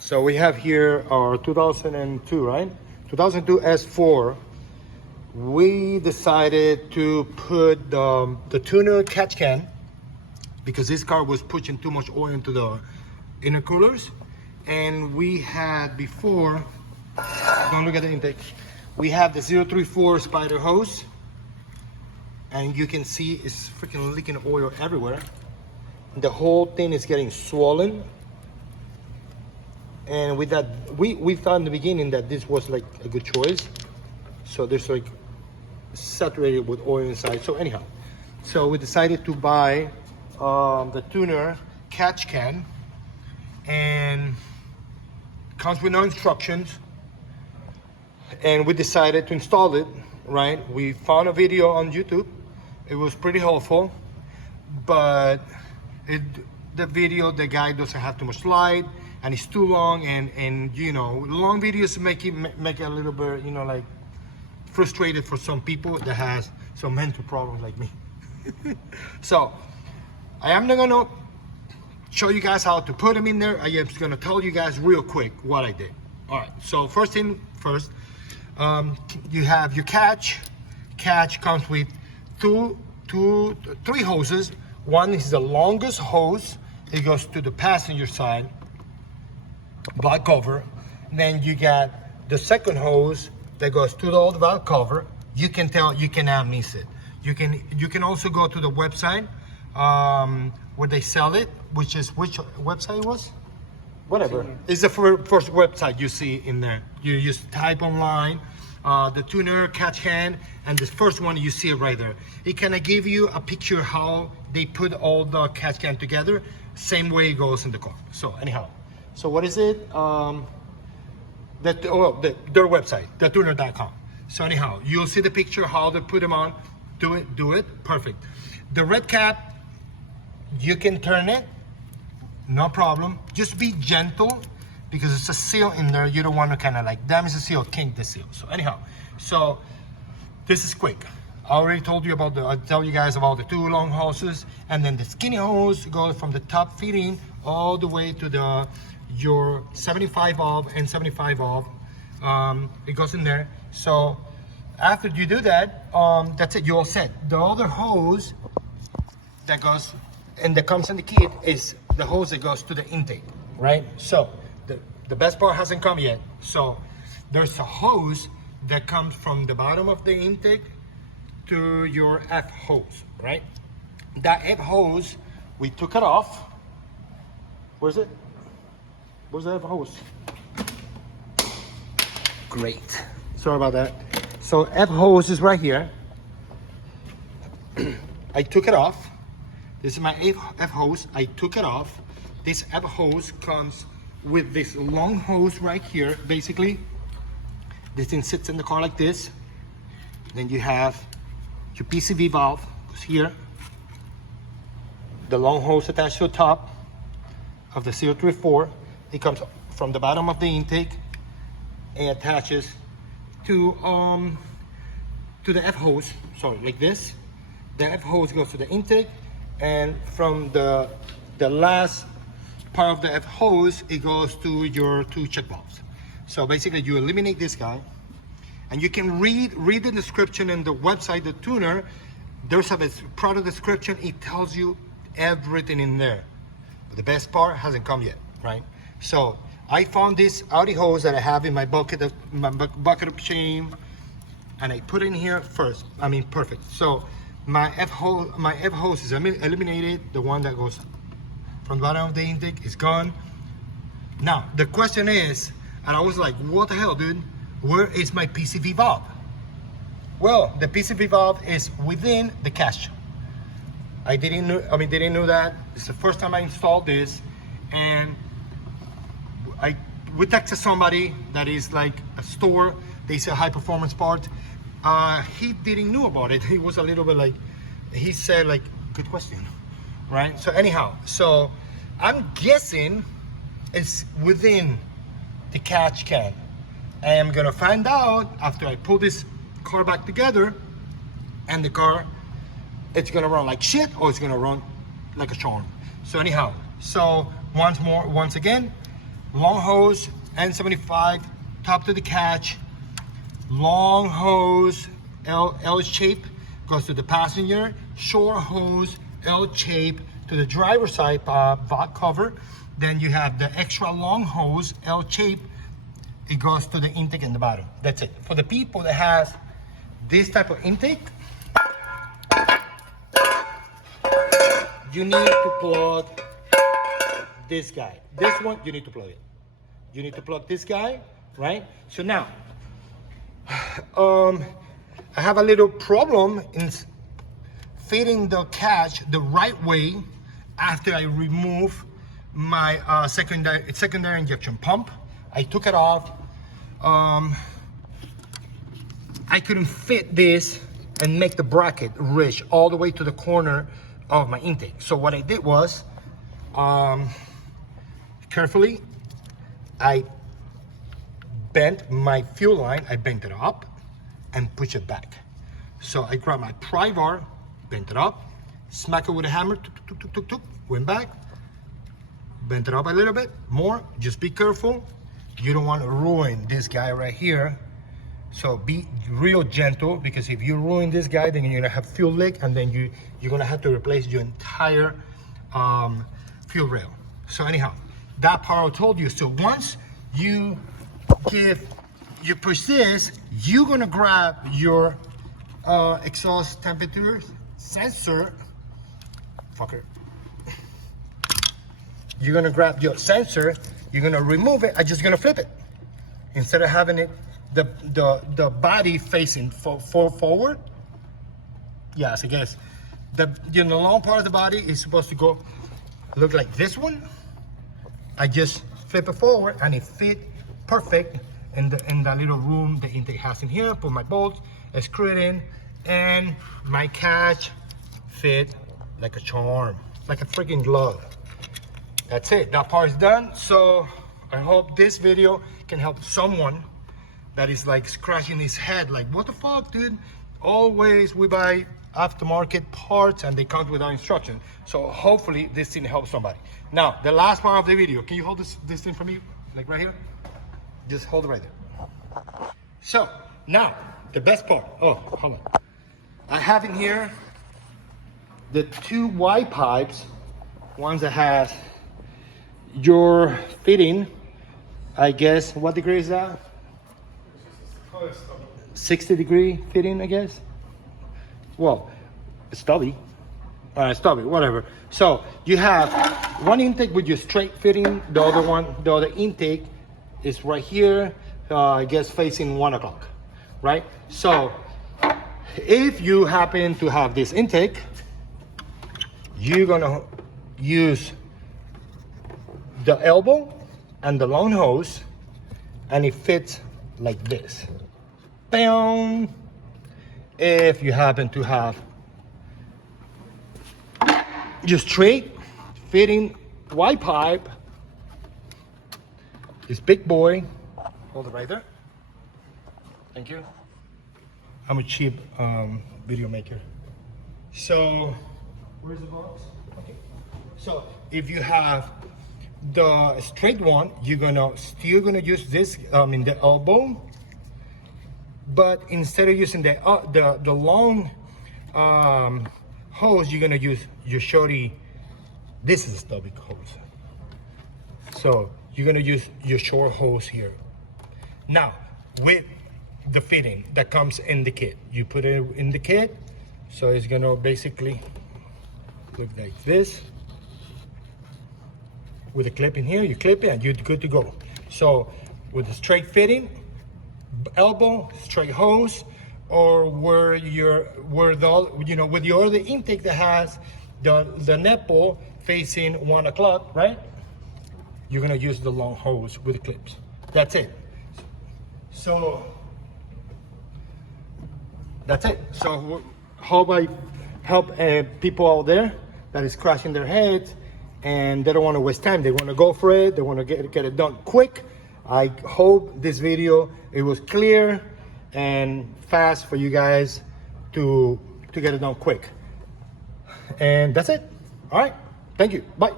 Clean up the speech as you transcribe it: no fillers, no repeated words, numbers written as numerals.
So we have here our 2002, right? 2002 S4. We decided to put the tuner catch can because this car was pushing too much oil into the intercoolers. And we had before, don't look at the intake, we have the 034 spider hose. And you can see it's freaking leaking oil everywhere. The whole thing is getting swollen. And with that, we thought in the beginning that this was like a good choice. So there's like saturated with oil inside. So anyhow, so we decided to buy the tuner catch can, and comes with no instructions. And we decided to install it, right? We found a video on YouTube. It was pretty helpful, but the video, the guy doesn't have too much light, and it's too long, and you know, long videos make it a little bit, you know, like frustrated for some people that has some mental problems like me. So I am not gonna show you guys how to put them in there. I am just gonna tell you guys real quick what I did. All right, so first thing first, you have your catch. Catch comes with three hoses. One is the longest hose. It goes to the passenger side, valve cover. Then you got the second hose that goes to the old valve cover. You can tell, you cannot miss it. You can also go to the website where they sell it, which website was? Whatever. It's the first website you see in there. You just type online the tuner catch can, and the first one you see it right there. It kind of give you a picture how they put all the catch can together, same way it goes in the car. So anyhow, so what is it? Their website, thetuner.com. So anyhow, you'll see the picture how they put them on. Do it, perfect. The red cap, you can turn it, no problem. Just be gentle because it's a seal in there. You don't want to kind of like damage the seal, kink the seal. So anyhow, so this is quick. I already told you about I'll tell you guys about the two long hoses, and then the skinny hose goes from the top fitting all the way to your 75 valve and 75 valve. It goes in there. So after you do that, that's it, you're all set. The other hose that goes and that comes in the kit is the hose that goes to the intake, right? So the best part hasn't come yet. So there's a hose that comes from the bottom of the intake to your F hose, right? That F hose, we took it off. Where's it? Where's the F hose? Great. Sorry about that. So F hose is right here. I took it off. This is my F hose. I took it off. This F hose comes with this long hose right here. Basically, this thing sits in the car like this. Then you have your PCV valve goes here. The long hose attached to the top of the 034. It comes from the bottom of the intake and attaches to the F hose. Sorry, like this. The F hose goes to the intake, and from the last part of the F hose, it goes to your two check valves. So basically, you eliminate this guy, and you can read the description in the website, the tuner. There's a product description. It tells you everything in there. But the best part hasn't come yet, right? So I found this Audi hose that I have in my bucket of shame, and I put it in here first. I mean, perfect. So my F hose is eliminated. The one that goes from the bottom of the intake is gone. Now the question is, and I was like, what the hell, dude? Where is my PCV valve? Well, the PCV valve is within the catch. They didn't know that. It's the first time I installed this, and we texted somebody that is like a store. They sell high performance parts. He didn't know about it. He was a little bit like, he said like, good question, right? So anyhow, so I'm guessing it's within the catch can. I am gonna find out after I pull this car back together, and the car, it's gonna run like shit or it's gonna run like a charm. So anyhow, so once again, long hose, N75, top to the catch, long hose, L shape, goes to the passenger, short hose, L shape to the driver's side valve cover. Then you have the extra long hose, L shape, it goes to the intake in the bottom. That's it. For the people that has this type of intake, you need to plug this guy. This one, you need to plug it. You need to plug this guy, right? So now, I have a little problem in fitting the catch the right way after I remove my secondary injection pump. I took it off. I couldn't fit this and make the bracket reach all the way to the corner of my intake. So what I did was, carefully, I bent my fuel line, I bent it up and push it back. So I grabbed my pry bar, bent it up, smack it with a hammer, tuk, tuk, tuk, tuk, tuk, went back, bent it up a little bit more. Just be careful. You don't want to ruin this guy right here. So be real gentle, because if you ruin this guy, then you're gonna have fuel leak, and then you're gonna have to replace your entire fuel rail. So anyhow, that part I told you. So once you push this, you're gonna grab your exhaust temperature sensor. Fucker. You're gonna grab your sensor. You're gonna remove it. I'm just gonna flip it instead of having it the body facing forward. Yes, I guess the long part of the body is supposed to go look like this one. I just flip it forward and it fit perfect in the little room the intake has in here. Put my bolts, I screw it in, and my catch fit like a charm, like a freaking glove. That's it, that part's done. So I hope this video can help someone that is like scratching his head, like, what the fuck, dude? Always we buy aftermarket parts and they come without instruction. So hopefully this thing helps somebody. Now, the last part of the video, can you hold this thing for me? Like right here? Just hold it right there. So now, the best part. Oh, hold on. I have in here the two Y pipes, ones that has your fitting, I guess, what degree is that? 60-degree fitting, I guess. Well, stubby, whatever. So you have one intake with your straight fitting, the other intake is right here, I guess facing 1 o'clock, right? So if you happen to have this intake, you're gonna use the elbow and the long hose, and it fits like this. Bam! If you happen to have just straight fitting Y pipe, this big boy, hold it right there. Thank you. I'm a cheap video maker. So, where's the box? Okay. So, if you have the straight one, you're still gonna use this in the elbow, but instead of using the long hose, you're gonna use your shorty. This is a stubby hose, so you're gonna use your short hose here. Now, with the fitting that comes in the kit, you put it in the kit, so it's gonna basically look like this. With a clip in here, you clip it and you're good to go. So with the straight fitting, elbow, straight hose, or with your other intake that has the nipple facing 1 o'clock, right? You're gonna use the long hose with the clips. That's it. So that's it. So hope I help people out there that is scratching their heads and they don't want to waste time. They want to go for it. They want to get it done quick. I hope this video, it was clear and fast for you guys to get it done quick. And that's it. All right. Thank you. Bye.